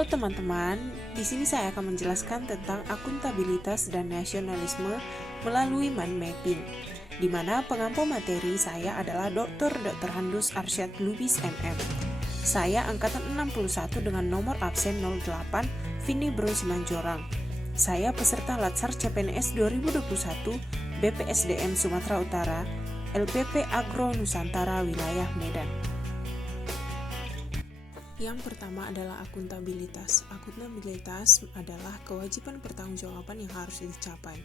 Halo teman-teman, di sini saya akan menjelaskan tentang akuntabilitas dan nasionalisme melalui mind mapping, di mana pengampu materi saya adalah Dr. Handus Arsyad Lubis MM. Saya angkatan 61 dengan nomor absen 08 Vini Bro Simanjorang. Saya peserta Latsar CPNS 2021 BPSDM Sumatera Utara, LPP Agro Nusantara Wilayah Medan. Yang pertama adalah akuntabilitas. Akuntabilitas adalah kewajiban pertanggungjawaban yang harus dicapai.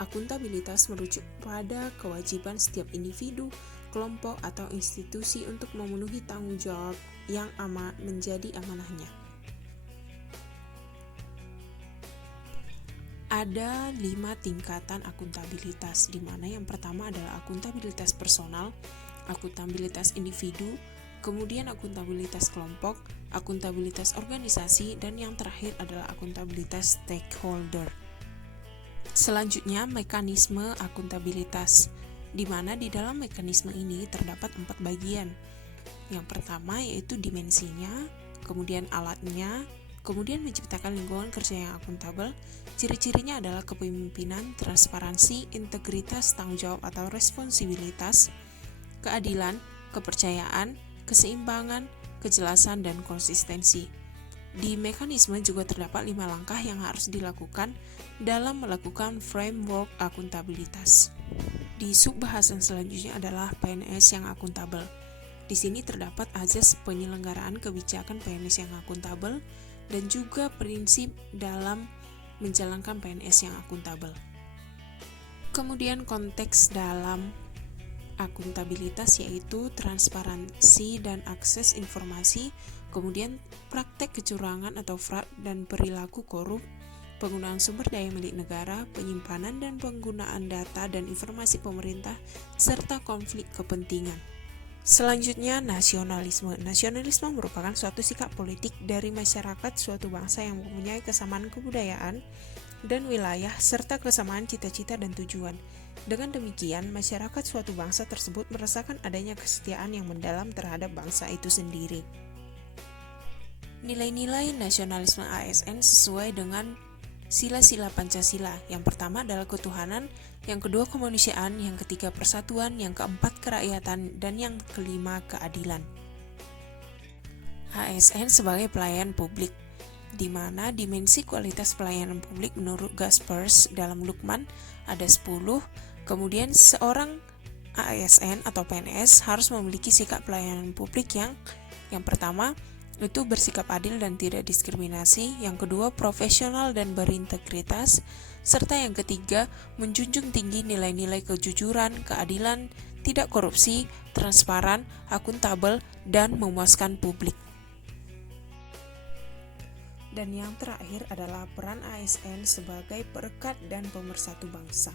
Akuntabilitas merujuk pada kewajiban setiap individu, kelompok, atau institusi untuk memenuhi tanggung jawab yang menjadi amanahnya. Ada 5 tingkatan akuntabilitas, di mana yang pertama adalah akuntabilitas personal, akuntabilitas individu, kemudian akuntabilitas kelompok, akuntabilitas organisasi, dan yang terakhir adalah akuntabilitas stakeholder. Selanjutnya, mekanisme akuntabilitas, di mana di dalam mekanisme ini terdapat 4 bagian. Yang pertama yaitu dimensinya, kemudian alatnya, kemudian menciptakan lingkungan kerja yang akuntabel. Ciri-cirinya adalah kepemimpinan, transparansi, integritas, tanggung jawab atau responsibilitas, keadilan, kepercayaan, keseimbangan, kejelasan, dan konsistensi. Di mekanisme juga terdapat 5 langkah yang harus dilakukan dalam melakukan framework akuntabilitas. Di subbahasan selanjutnya adalah PNS yang akuntabel. Di sini terdapat azas penyelenggaraan kebijakan PNS yang akuntabel dan juga prinsip dalam menjalankan PNS yang akuntabel. Kemudian konteks dalam akuntabilitas yaitu transparansi dan akses informasi, kemudian praktek kecurangan atau fraud dan perilaku korup, penggunaan sumber daya milik negara, penyimpanan dan penggunaan data dan informasi pemerintah, serta konflik kepentingan. Selanjutnya, nasionalisme. Nasionalisme merupakan suatu sikap politik dari masyarakat suatu bangsa yang mempunyai kesamaan kebudayaan dan wilayah serta kesamaan cita-cita dan tujuan. Dengan demikian, masyarakat suatu bangsa tersebut merasakan adanya kesetiaan yang mendalam terhadap bangsa itu sendiri. Nilai-nilai nasionalisme ASN sesuai dengan sila-sila Pancasila. Yang pertama adalah ketuhanan, yang kedua kemanusiaan, yang ketiga persatuan, yang keempat kerakyatan, dan yang kelima keadilan. ASN sebagai pelayan publik, di mana dimensi kualitas pelayanan publik menurut Gaspers dalam Lukman ada 10. Kemudian seorang ASN atau PNS harus memiliki sikap pelayanan publik yang pertama itu bersikap adil dan tidak diskriminasi, yang kedua profesional dan berintegritas, serta yang ketiga menjunjung tinggi nilai-nilai kejujuran, keadilan, tidak korupsi, transparan, akuntabel, dan memuaskan publik. Dan yang terakhir adalah peran ASN sebagai perekat dan pemersatu bangsa.